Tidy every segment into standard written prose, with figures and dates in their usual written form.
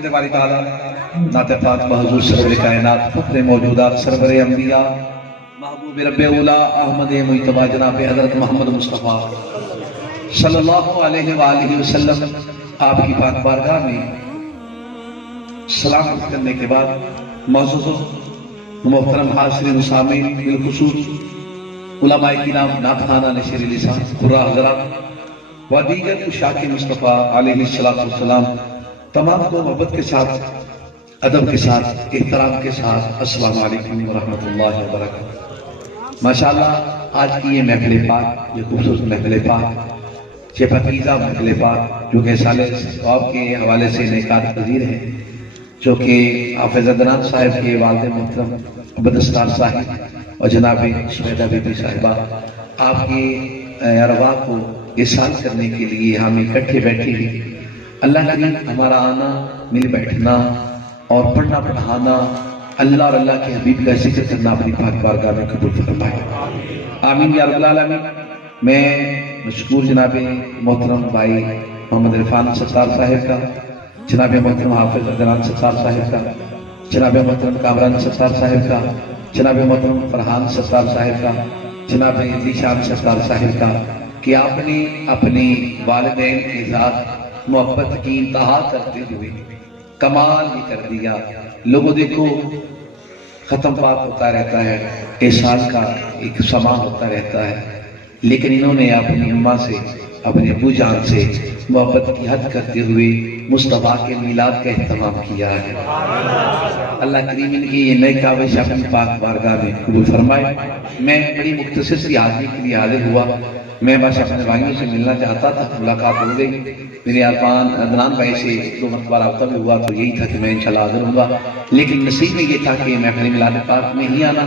الحمد باری تعالیٰ نعت پاک بحضور سرور کائنات فخر موجودات سرور انبیاء محبوب رب اولا احمد مجتبی جناب حضرت محمد مصطفیٰ صلی اللہ علیہ وآلہ وسلم آپ کی پاک بارگاہ میں سلام کرنے کے بعد معزز محترم حاضرین و سامعین بالخصوص علماء کرام نعت خوانان نشر لسان قراء حضرات و دیگر عشاق مصطفیٰ علیہ السلام تمام کو محبت کے ساتھ ادب کے ساتھ احترام کے ساتھ السلام علیکم ورحمۃ اللہ وبرکاتہ۔ ماشاءاللہ آج کی یہ محفل پاک، یہ خوبصورت محفل پاک، یہ پاکیزہ محفل پاک جو کہ سال ثواب کے حوالے سے انعقاد پذیر ہے، جو کہ حافظ عدنان صاحب کے والد محترم عبدالستار صاحب اور جناب سمیدہ بی بی صاحبہ آپ کی ارواح کو احسان کرنے کے لیے ہم اکٹھے بیٹھے ہیں۔ اللہ کریم ہمارا آنا، مل بیٹھنا اور پڑھنا پڑھانا، اللہ اور اللہ کے حبیب کا ذکر کرنا اپنی پاک بارگاہ میں قبول فرمائے، آمین یا رب العالمین۔ میں مشکور جناب محترم بھائی محمد عرفان ستار صاحب کا، جناب محترم حافظ عدنان ستار صاحب کا، جناب محترم کامران ستار صاحب کا، جناب محترم فرحان ستار صاحب کا، جناب ذیشان ستار صاحب کا کہ آپ نے اپنی والدین کے ساتھ محبت کی انتہا کرتے ہوئے کمال ہی کر دیا۔ لوگوں دیکھو ختم پاک ہوتا رہتا ہے، احسان کا ایک سما ہوتا رہتا ہے، لیکن انہوں نے اپنی اماں سے، اپنے ابو جان سے محبت کی حد کرتے ہوئے مصطفیٰ کے میلاد کا اہتمام کیا ہے۔ اللہ کریم ان کی یہ نئی کاوش اپنی پاک بارگاہ میں قبول فرمائے۔ میں بڑی مختصر سی حاضری کے لیے حاضر ہوا، میں بس اپنے بھائیوں سے ملنا چاہتا تھا، ملاقات ہو گئی، میرے عدنان بھائی سے 2 مرتبہ رابطہ بھی ہوا تو یہی تھا کہ میں انشاءاللہ حاضر ہوں گا، لیکن نصیب میں یہ تھا کہ میں اپنے میلاد پاک میں ہی آنا،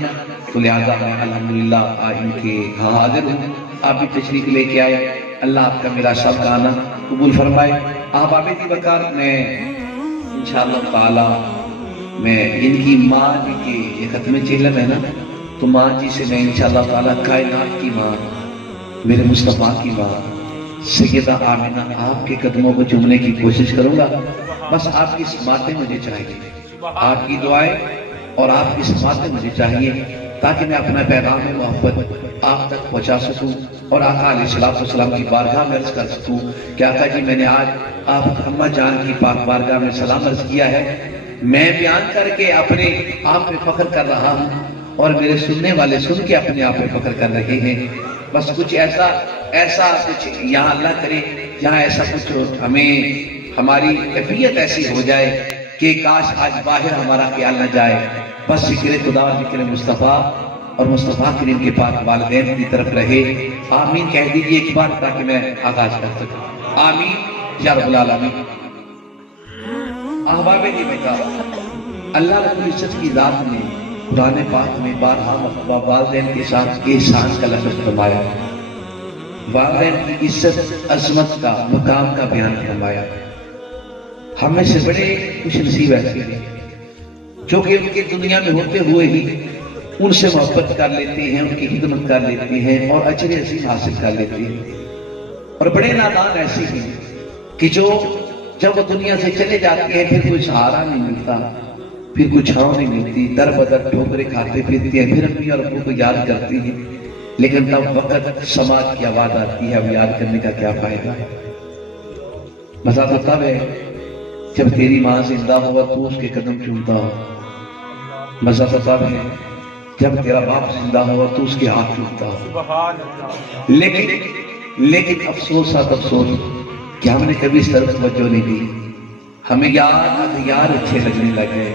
تو لہٰذا میں الحمدللہ آج ان کے ہاں حاضر ہوں۔ آپ بھی تشریف لے کے آئے، اللہ آپ کا میرا سب کا آنا قبول فرمائے۔ آپ آبیدی بکار میں انشاءاللہ تعالی میں ان کی ماں جی کے یہ ختم چہلم ہے نا، تو ماں جی سے میں انشاءاللہ تعالی کائنات کی ماں، میرے مصطفیٰ کی ماں سیدہ آمینہ آپ کے قدموں کو چومنے کی کوشش کروں گا۔ بس آپ کی سماعتیں مجھے چاہیے، آپ کی دعائیں اور آپ کی سماعتیں مجھے چاہیے، تاکہ میں اپنا پیغام محبت آپ تک پہنچا سکوں اور آقا علیہ السلام کی بارگاہ میں عرض کر سکوں کہ آقا جی میں نے آج آپ اماں جان کی پاک بارگاہ میں سلام عرض کیا ہے، میں بیان کر کے اپنے آپ پہ فخر کر رہا ہوں اور میرے سننے والے سن کے اپنے آپ پہ فخر کر رہے ہیں۔ بس کچھ ایسا کچھ یہاں اللہ کرے، یہاں ایسا کچھ ہمیں ہماری کیفیت ایسی ہو جائے کہ کاش آج باہر ہمارا خیال نہ جائے، بس ذکر خدا اور ذکر مصطفیٰ اور مصطفیٰ کریم کے پاک والدین کی طرف رہے۔ آمین کہہ دیجئے ایک بار تاکہ میں آغاز کر سکوں، آمین یا رب العالمین۔ احباب دی بیٹا، اللہ رب العزت کی ذات نے قرآن پاک میں بارہا مرتبہ والدین کے ساتھ احسان کا لفظ فرمایا، والدین کی عزت عظمت کا مقام کا بیان فرمایا۔ ہم میں سے بڑے خوش نصیب ایسے ہیں جو کہ ان کی دنیا میں ہوتے ہوئے ہی ان سے محبت کر لیتے ہیں، ان کی خدمت کر لیتے ہیں اور اجر عظیم حاصل کر لیتے ہیں، اور بڑے نادان ایسے ہیں کہ جو جب وہ دنیا سے چلے جاتے ہیں پھر کوئی سہارا نہیں ملتا، پھر کوئی چھاؤں نہیں ملتی، در بدر ٹھوکریں کھاتے پھرتے ہیں، پھر اپنی اور ابو کو یاد کرتے ہیں، لیکن تب وقت سماعت کی آواز آتی ہے، اب یاد کرنے کا کیا فائدہ ہے۔ مزہ تو تب ہے جب تیری ماں زندہ ہوا تو اس کے قدم چومتا ہو، مزہ تو تب ہے جب تیرا باپ زندہ ہوا تو اس کے ہاتھ چومتا ہو، لیکن افسوس افسوس کہ ہم نے کبھی اس طرف توجہ نہیں دی، ہمیں یار اچھے لگنے لگے،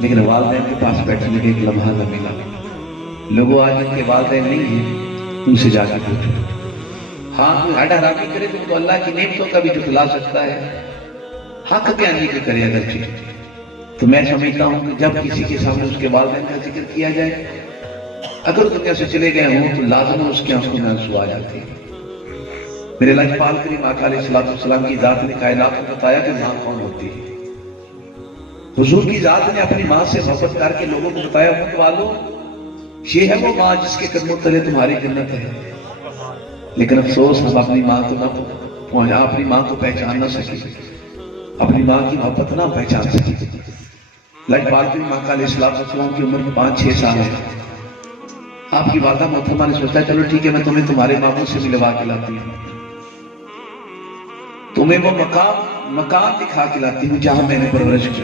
لیکن والدین کے پاس بیٹھنے کے ایک لمحہ نہ ملا۔ لوگوں آج ان کے والدین نہیں ہیں، ان سے جا کے پوچھو، ہاں کوئی ہڈ حرامی کرے تو اللہ کی نعمتوں کا بھی جھٹلا سکتا ہے، حق بیانی کے کرے اگرچہ۔ تو میں سمجھتا ہوں کہ جب کسی کے سامنے اس کے والدین کا ذکر کیا جائے، اگر دنیا سے چلے گئے ہوں تو لازم اس کے آنکھوں میں آنسو آ جاتے ہیں۔ میرے لاجپال کریم آقا علیہ السلام کی ذات نے کائنات کو بتایا کہ ماں کون ہوتی ہے۔ حضور کی ذات نے اپنی ماں سے محبت کر کے لوگوں کو بتایا امت والو، یہ ہے وہ ماں جس کے قدموں تلے تمہاری جنت ہے۔ لیکن افسوس ہم اپنی ماں کو نہ پہنچا، اپنی ماں کو پہچان نہ سکے، اپنی ماں کی محبت نہ پہچان سکی. لائک بالکل ماں کا علیہ السلام کی عمر 5-6 سال ہے. آپ کی والدہ محترمہ نے سوچا چلو ٹھیک ہے میں تمہیں تمہارے ماموں سے ملوا کے لاتی ہوں, تمہیں وہ مکان دکھا کے لاتی ہوں جہاں میں نے پرورش کی.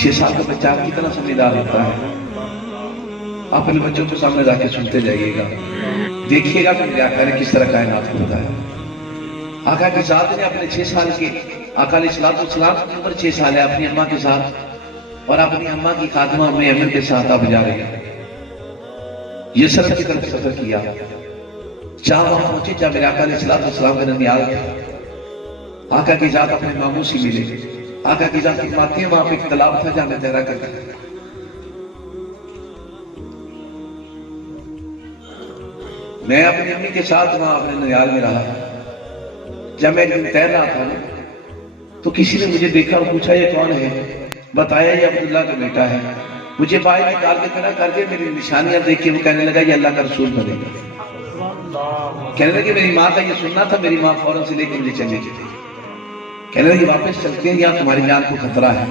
6 سال کا بچہ آپ کی طرح سمجھدار ہوتا ہے. آپ اپنے بچوں کے سامنے جا کے سنتے جائیے گا, دیکھیے گا کہ میرے آقا نے کس طرح کائنات کو بتایا. آقا کی ذات نے اپنے 6 سال کے آقا علیہ السلام کی عمر 6 سال ہے, اپنی اماں کے ساتھ اور اپنی اماں کی خاتمہ ام ایمن کے ساتھ آپ جا رہے ہیں. یہ سفر کی طرف سفر کیا, جہاں وہاں پہنچے جہاں میرے آقا علیہ السلام کا ننیال تھا. آقا کی ذات اپنے ماموں سے ملے. آقا کی ذات فرماتی ہیں وہاں پہ ایک تالاب تھا جہاں میں تیرا کرتا تھا. میں اپنی امی کے ساتھ وہاں اپنے ننیال میں رہا. جب میں ایک دن تیر رہا تھا تو کسی نے مجھے دیکھا اور پوچھا یہ کون ہے؟ بتایا یہ عبداللہ کا بیٹا ہے. مجھے باہر نکال کے کھڑا کر کے میری نشانیاں دیکھ کے وہ کہنے لگا یہ اللہ کا رسول بنے گا. کہنے لگا کہ میری ماں کا یہ سننا تھا. میری ماں فوراً سے لے کے مجھے چلی گئی. کہنے لگا کہ واپس چلتے ہیں یہاں تمہاری جان کو خطرہ ہے.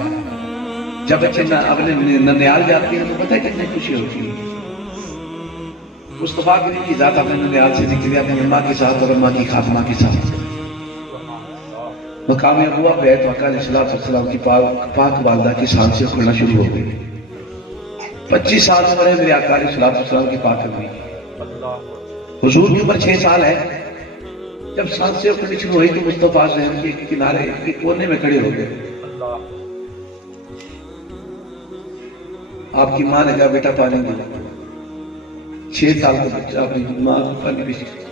جب بچے اپنے ننیال جاتے ہیں تو پتہ ہے کتنی خوشی ہوتی ہے. مصطفیٰ کریم کی ذات اپنے ننیال سے نکلی اپنی اماں کے ساتھ اور اماں کی خاتمہ کے ساتھ. مقام ابوا پہ ہے تو آقا علیہ السلام کی پاک والدہ کی سانس سے کھلنا شروع ہو گئی. 25 سال عمر ہے میرے آقا علیہ السلام کی پاک امی. حضور کی عمر 6 سال ہے. جب سانس سے اکھڑنی شروع ہوئی تو مصطفیٰ رحم کے کنارے کے کونے میں کھڑے ہو گئے. آپ کی ماں نے کہا بیٹا پانی دے. 6 سال کا بچہ اپنی ماں کو پانی بھی سکھا.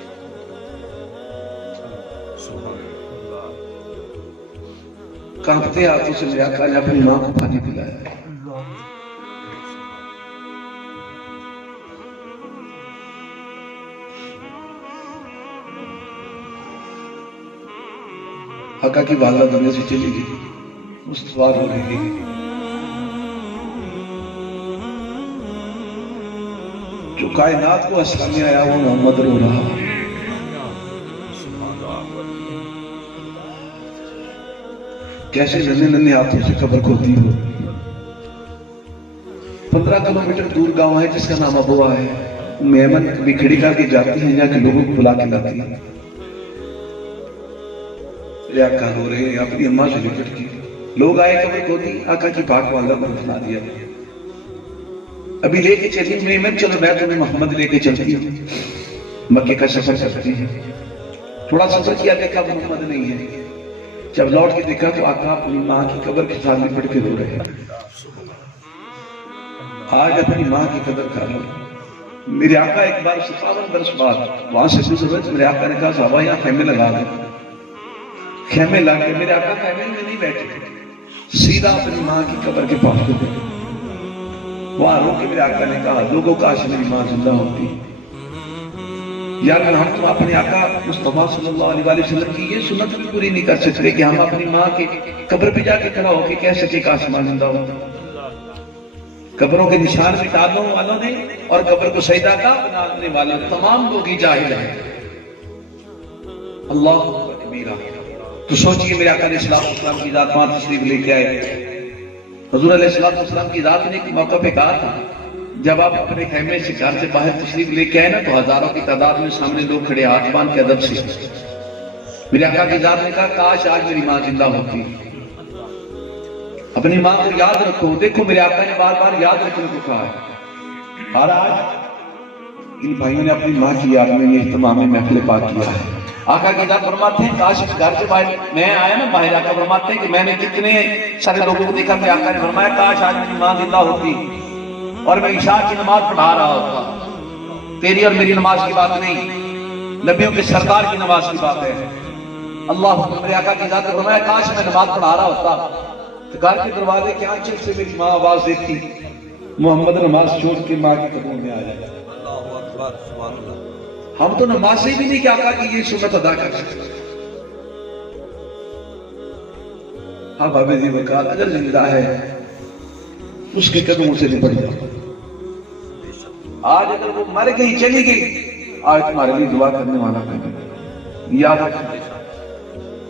کانپتے ہاتھوں سے میرے آقا نے اپنی ماں کو پانی پلایا. آقا کی والدہ دنیا سے چلی گئی, مستوار ہو گئی. جو کائنات کو اسلامی آیا وہ محمد رو رہا. کیسے ننے ہاتھوں سے قبر کھودی ہو. 15 کلومیٹر دور گاؤں ہے جس کا نام ابوا ہے. ام ایمن کبھی کھڑی کر کے جاتی ہیں یہاں کے لوگوں کو بلا کے لاتی ہیں. یا آقا رو رہے ہیں اپنی اماں سے لپٹ کی. لوگ آئے قبر کھودی, آقا کی پاک والدہ پر دفنا دیا. ابھی لے کے چلی ام ایمن, چلو میں تمہیں محمد لے کے چلتی ہوں, مکے کا سفر کرتی ہے. تھوڑا سفر کیا دیکھا محمد نہیں ہے. جب لوٹ کے دیکھا تو آقا اپنی ماں کی قبر کے سامنے پڑھ کے رو رہے ہیں. آج اپنی ماں کی قدر کر لو. میرے آقا ایک بار 57 برس بعد وہاں سے گزرے تو میرے آقا نے کہا صحابہ یہاں خیمے لگا دیں. خیمے لگا کے میرے آقا خیمے میں نہیں بیٹھے, سیدھا اپنی ماں کی قبر کے پاس کو گئے. وہاں رو کے میرے آقا نے کہا لوگوں کاش میری ماں زندہ ہوتی. یار ہم تو اپنے آقا مصطفیٰ صلی اللہ علیہ وسلم کی یہ سنت بھی پوری نہیں کر سکتے کہ ہم اپنی ماں کے قبر پہ جا کے کھڑا ہو کے کہہ سکے کاش ماں زندہ ہوتی. قبروں کے نشان مٹانے والوں نے اور قبر کو سجدہ کا بنانے والوں نے تمام لوگ ہی جاہل ہیں. اللہ کبیرہ. تو سوچئے میرے آقا علیہ السلام کی ذات وہاں تشریف لے کے آئے. حضور علیہ السلام کی ذات نے ایک موقع پہ کہا تھا جب آپ اپنے خیمے سے گھر سے باہر تشریف لے کے آئے نا تو ہزاروں کی تعداد میں سامنے لوگ کھڑے ہاتھ باندھ کے ادب سے. میرے آقا کی ذات نے کہا کاش آج میری ماں زندہ ہوتی. اپنی ماں کو یاد رکھو. دیکھو میرے آقا نے بار بار یاد رکھنے کو کہا ہے. اور آج ان بھائیوں نے اپنی ماں کی یاد میں یہ اہتمام محفل پاک کیا ہے. آقا کی ذات فرماتے ہیں کاش گھر سے باہر میں آیا نا باہر. آقا فرماتے ہیں کہ میں نے کتنے سارے لوگوں کو دیکھا کہ آقا نے فرمایا کاش آج میری ماں زندہ ہوتی اور میں عشاء کی نماز پڑھا رہا ہوتا. تیری اور میری نماز کی بات نہیں, نبیوں کے سردار کی نماز کی بات ہے. اللہ میرے آقا کی ذات نے فرمایا کاش میں نماز پڑھا رہا ہوتا تو گھر کے دروازے کے آنچل سے میری ماں آواز دیتی محمد نماز چھوڑ کے ماں کے قدموں میں آ جائے. ہم تو نماز سے بھی نہیں کہ آقا کی یہ سنت ادا کر سکتے. اب ابھی وقال اگر زندہ ہے اس کے قدموں سے نپٹ جاؤ. آج اگر وہ مر گئی چلی گئی آج تمہارے لیے دعا کرنے والا ہے. یاد رکھنا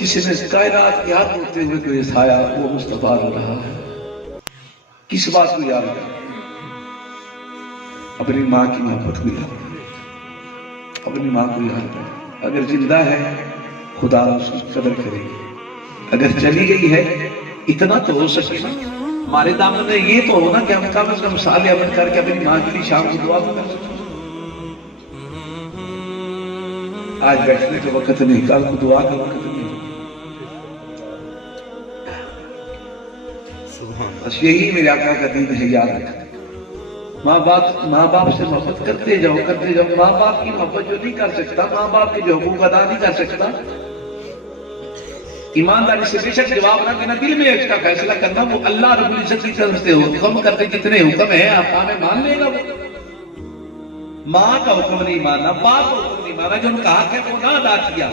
کسی نے کائنات کی ہاتھ ہوتے ہوئے کو یہ سایہ وہ مصطفیٰ ہو رہا ہے. کس بات کو یاد کریں؟ اپنی ماں کی محبت کو یاد کریں، اپنی ماں کو یاد کریں. اگر زندہ ہے خدا اس کی قدر کرے گی، اگر چلی گئی ہے اتنا تو ہو سکے نا ہمارے دامن میں یہ تو ہونا کہ ہم کم از کم سال عمل کر کے اپنی ماں کے لیے شام کو دعا کر سکیں. آج بیٹھنے کا وقت نہیں، کل کو دعا کا وقت نہیں. بس یہی میرے آقا کا دین ہے، یاد رکھنا. ماں باپ سے محبت کرتے جاؤ کرتے جاؤ. ماں باپ کی محبت جو نہیں کر سکتا، ماں باپ کے جو حقوق ادا نہیں کر سکتا، ایمانداری سے بے شک جواب نہ دینا، دل میں اس کا فیصلہ کرنا وہ اللہ رب العزت کی طرف سے حکم کرتے جتنے حکم ہیں آپ میں مان لے گا. وہ ماں کا حکم نہیں ماننا، باپ کا حکم نہیں ماننا، جو ان کا حق ہے وہ نہ ادا کیا،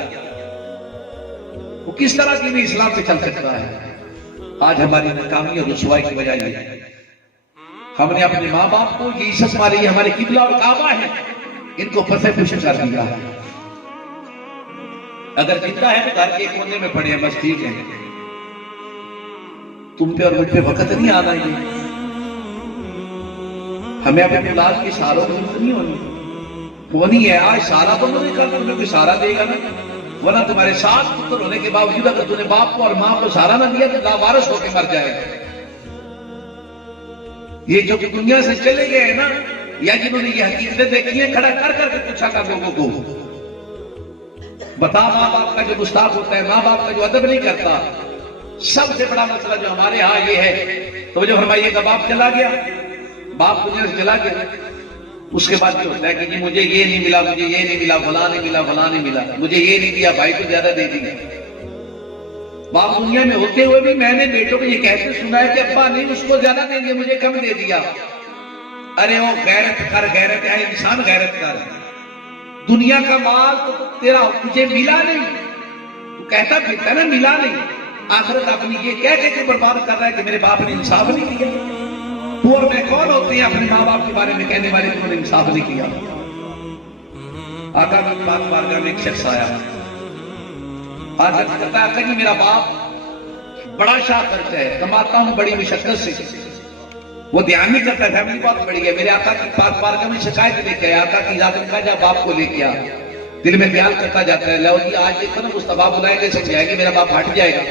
وہ کس طرح دین اسلام پہ چل سکتا ہے؟ آج ہماری ناکامی اور رسوائی کی وجہ یہ ہے ہم نے اپنے ماں باپ کو، یہ عزت ہمارے یہ ہمارے قبلہ اور کعبہ ہے، ان کو پسے پوش کر دیا. اگر زندہ ہے تو گھر کے کونے میں پڑے ہیں، بس ٹھیک ہے. تم پہ اور مجھ پہ وقت نہیں آنا ہے. ہمیں اپنے اولاد کے سہاروں کی ضرورت نہیں ہونی ہے. آج سہارا تو نہیں کل تمہیں کوئی سہارا دے گا نا، ورنہ تمہارے 7 پتر ہونے کے باوجود اگر تم نے باپ کو اور ماں کو سہارا نہ دیا تو لاوارث ہو کے مر جائے گا. یہ جو دنیا سے چلے گئے ہیں نا، یا جنہوں نے یہ حقیقتیں دیکھی ہیں، کھڑا کر کر کے پوچھا کر لوگوں کو، بتا ماں باپ کا جو گستاخ ہوتا ہے، ماں باپ کا جو ادب نہیں کرتا. سب سے بڑا مسئلہ جو ہمارے ہاں یہ ہے، تو جو فرمائیے گا باپ چلا گیا، باپ دنیا سے چلا گیا، اس کے بعد یہ ہوتا ہے کہ جی مجھے یہ نہیں ملا، مجھے یہ نہیں ملا، فلاں نہیں ملا، فلاں نہیں ملا، مجھے یہ نہیں دیا، بھائی کو زیادہ دے دیا. باپ دنیا میں ہوتے ہوئے بھی میں نے بیٹوں کو یہ کہتے سنا ہے کہ ابا نہیں اس کو زیادہ دیں گے، مجھے کم دے دیا. ارے وہ غیرت کر، غیرت ہے، انسان غیرت کر. دنیا کا مال تو تیرا تجھے ملا نہیں، تو کہتا پھرتا نا ملا نہیں. آخرت اپنی یہ کہہ کے برباد کر رہا ہے کہ میرے باپ نے انصاف نہیں کیا. تو اور میں کون ہوتے ہیں اپنے ماں باپ کے بارے میں کہنے والے کہ انہوں نے انصاف نہیں کیا؟ آقا کی پاک بارگاہ میں ایک شخص آیا، آج کہتا ہے کہ میرا باپ بڑا شاہ خرچ ہے، کماتا ہوں بڑی مشقت سے. وہ دھیان نہیں کرتا، فیملی بہت بڑی ہے. میرے آقا کی پاک بارگاہ میں شکایت لے کے آیا، آقا کی ذات میں کہا جا باپ کو لے کے آ. دل میں خیال کرتا جاتا ہے، لو جی آج دیکھو نا مصطفیٰ بلائیں گے، سمجھائے گے میرا باپ ہٹ جائے گا.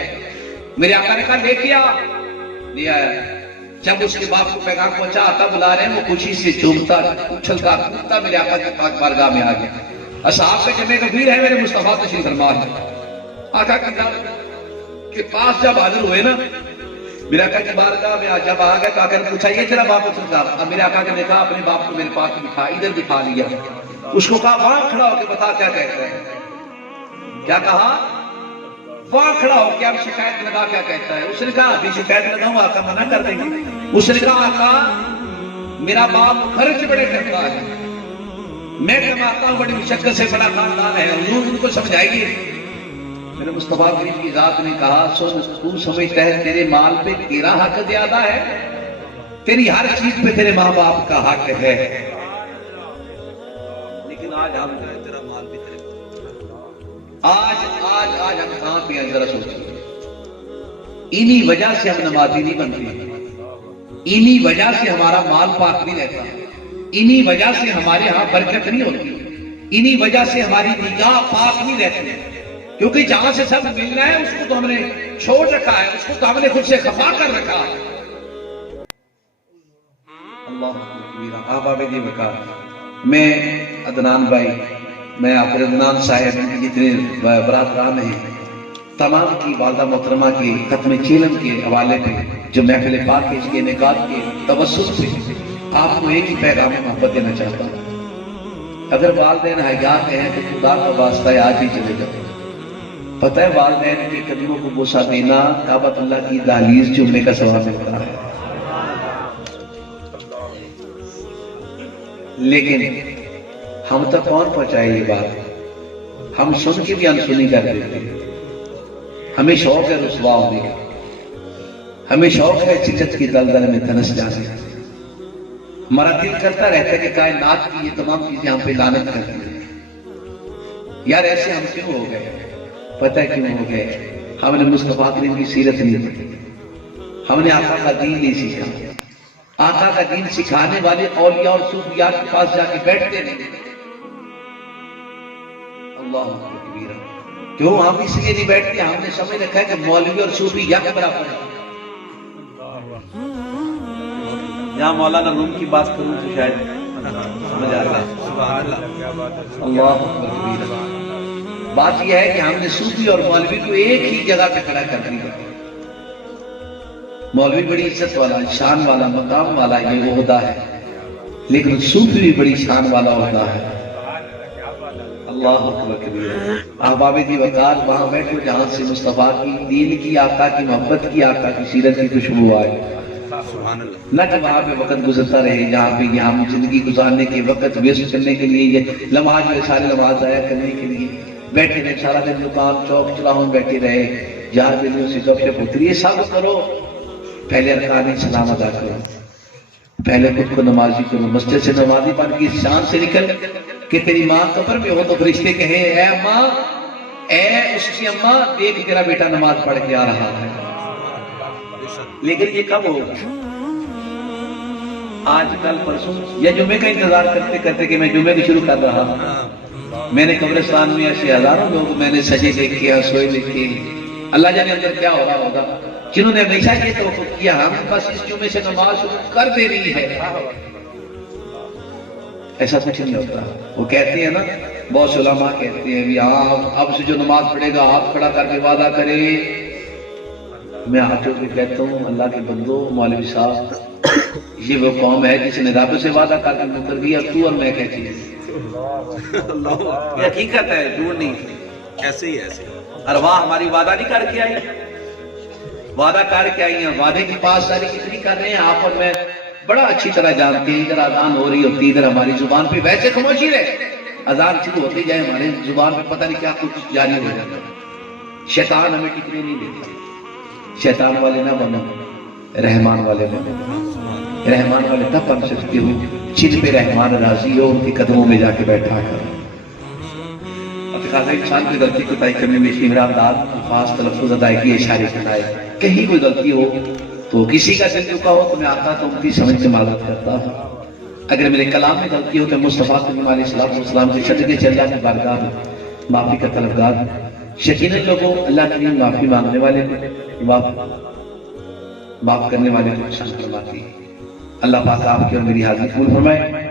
میرے آقا نے کہا لے کے آ. لے آیا. جب اس کے باپ کو پیغام پہنچا، آقا بلا رہے ہیں، وہ خوشی سے چومتا اچھلتا کودتا میرے آقا کی پاک بارگاہ میں آ گیا. اصحاب کا جمع کبیر ہے، میرے مصطفیٰ تشریف فرما ہے. آقا کی ذات کے پاس جب حاضر ہوئے نا، میرے آقا کی بارگاہ میں جب آ گئے تو آقا نے پوچھا یہ تیرا باپ ہے؟ اب میرے آقا نے کہا اپنے باپ کو میرے پاس دکھا. ادھر دکھا لیا. اس کو کہا وہاں کھڑا ہو کے بتا کیا کہتا ہے. کیا کہا؟ وہاں کھڑا ہو کے اب شکایت لگا کیا کہتا ہے. اس نے کہا ابھی شکایت لگاؤں آقا منع کر دیں گے. اس نے کہا آقا میرا باپ خرچ بڑے کرتا ہے، میں کماتا ہوں بڑی مشقت سے، بڑا خاندان ہے، حضور ان کو سمجھائیے. میرے مصطفیٰ کریم کی ذات نے کہا سن، تو سمجھتا ہے تیرے مال پہ تیرا حق زیادہ ہے؟ تیری ہر چیز پہ تیرے ماں باپ کا حق ہے. لیکن آج ہم تیرا مال بھی تیرے آج ہم کہاں پہ ہیں ذرا سوچیے. انہی وجہ سے ہم نمازی نہیں بنتے، انہی وجہ سے ہمارا مال پاک نہیں رہتا، انہی وجہ سے ہمارے ہاں برکت نہیں ہوتی، انہی وجہ سے ہماری نگاہ پاک نہیں رہتی. کیونکہ جہاں سے سب ملنا ہے اس کو تو ہم نے چھوڑ رکھا ہے، اس کو تو ہم نے خود سے خفا کر رکھا ہے. اللہ احباب دی وقار، میں عدنان بھائی، میں آپ عدنان صاحب جتنے برادران ہیں تمام کی والدہ محترمہ کے ختم چیلم کے حوالے پہ جو محفل پاک کے اس کے انعقاد کے توسط سے آپ کو ایک ہی پیغام محبت دینا چاہتا ہوں. اگر والدین حیات ہیں تو خدا کا واسطہ ہے آج ہی چلے جاؤ. پتہ ہے والدین کے قدموں کو بوسہ دینا کعبۃ اللہ کی دہلیز چومنے کا ثواب ملتا ہے. لیکن ہم تک کون پہنچائے یہ بات؟ ہم سن کے بھی انسنی کر دیتے ہیں. ہمیں شوق ہے رسوا ہونے کا، ہمیں شوق ہے چچت کی دلدل میں دھنس جانے کا. ہمارا دل کرتا رہتا ہے کہ کائنات کی یہ تمام چیزیں ہم پہ لعنت کرتی ہیں. یار ایسے ہم کیوں ہو گئے؟ پتہ ہے کیوں ہو گئے؟ ہم نے مصطفیٰ کریم کی سیرت نہیں پڑھی، ہم نے آقا کا دین نہیں سیکھا۔ آقا کا دین سکھانے والے اولیاء اور صوفیاء کے پاس جا کے بیٹھتے نہیں۔ اللہ اکبر۔ کیوں ہم اس لیے نہیں بیٹھتے؟ ہم نے سمجھ رکھا ہے کہ مولوی اور صوفی یا کے برابر ہے۔ یہاں مولانا روم کی بات کروں تو شاید سمجھ آ رہا ہے۔ اللہ اکبر۔ بات یہ ہے کہ ہم نے صوفی اور مولوی کو ایک ہی جگہ پہ کھڑا کر دیا۔ مولوی بڑی عزت والا، شان والا، مقام والا یہ عہدہ ہے، لیکن صوفی بھی بڑی شان والا عہدہ ہے۔ اللہ اکبر کبیر۔ احباب دی وقار وہاں بیٹھو جہاں سے مصطفیٰ کی دین کی، آقا کی محبت کی، آقا کی سیرت کی خوشبو آئے۔ نہ کہ وہاں پہ وقت گزرتا رہے جہاں پہ یہاں زندگی گزارنے کے وقت ویسٹ کرنے کے لیے، یہ لمحات جو سارے لمحات ضائع کرنے کے لیے بیٹھے رہے، سارا دن دکان چوک چلاؤں بیٹھے رہے، یار دلیوں سے گپ شپ ہوتی ہے۔ یہ سب کرو، پہلے ارکان اسلام ادا کرو، پہلے خود کو نمازی کرو، مسجد سے نمازی پڑھ کی شان سے نکل کہ تیری ماں قبر میں ہو تو فرشتے کہیں اے ماں، اے اس کی اماں، دیکھ تیرا بیٹا نماز پڑھ کے آ رہا ہے۔ لیکن یہ کب ہوگا؟ آج کل پرسوں یا جمعے کا انتظار کرتے کرتے کہ میں جمعے کو شروع کر رہا ہوں۔ میں نے قبرستان میں ایسے ہزاروں لوگ میں نے سجے دیکھے، سوئے دیکھے، اللہ جانے اندر کیا ہو رہا ہوگا، جنہوں نے ہمیشہ یہ توقع کیا ہم بس اس جمعے سے نماز شروع کر دے رہی ہے۔ ایسا کچھ نہیں ہوتا۔ وہ کہتے ہیں نا، بہت سے علماء کہتے ہیں بھی اب سے جو نماز پڑھے گا ہاتھ کھڑا کر کے وعدہ کرے۔ میں ہاتھ جوڑ کے کہتا ہوں اللہ کے بندو، مولوی صاحب، یہ وہ قوم ہے جس نے رب سے وعدہ کر کے مکر دیا، تو اور میں کہتی ہے۔ یہ حقیقت ہے، جھوٹ نہیں۔ ایسے ہی ایسے ارواح ہماری وعدہ نہیں کر کے آئی، وعدہ کر کے آئی ہیں، وعدے کی پاسداری کتنی کر رہے ہیں آپ اور میں بڑا اچھی طرح جانتے ہیں۔ ادھر اذان ہو رہی ہوتی، ادھر ہماری زبان پہ ویسے خاموشی رہے، اذان شروع ہوتی جائے ہماری زبان پہ پتہ نہیں کیا کچھ جاری ہو جاتا ہے۔ شیطان ہمیں ٹکنے نہیں دیتے۔ شیطان والے نہ بنو، رحمان والے بنو۔ رحمان والے تب بن سکتے ہو جن پہ رحمان راضی ہو، ان کے قدموں میں جا کے بیٹھا کرو۔ انسان کی غلطی کوتاہی کمی بیشی امراد الفاظ تلفظ ادائیگی اشارے کٹائے، کہیں کوئی غلطی ہو تو کسی کا دل چکا ہو تو میں آتا تو ان کی سمجھ سے معذرت کرتا ہوں۔ اگر میرے کلام میں غلطی ہو تو مصطفیٰ کریم علیہ السلام کے صدقے سے اللہ کی بارگاہ میں معافی کا طلبگار ہوں۔ یقیناً لوگوں اللہ کریم معافی مانگنے والے کو معاف کرنے والے کو پسند فرماتی ہے۔ اللہ پاک آپ کی اور میری حاضری قبول فرمائے۔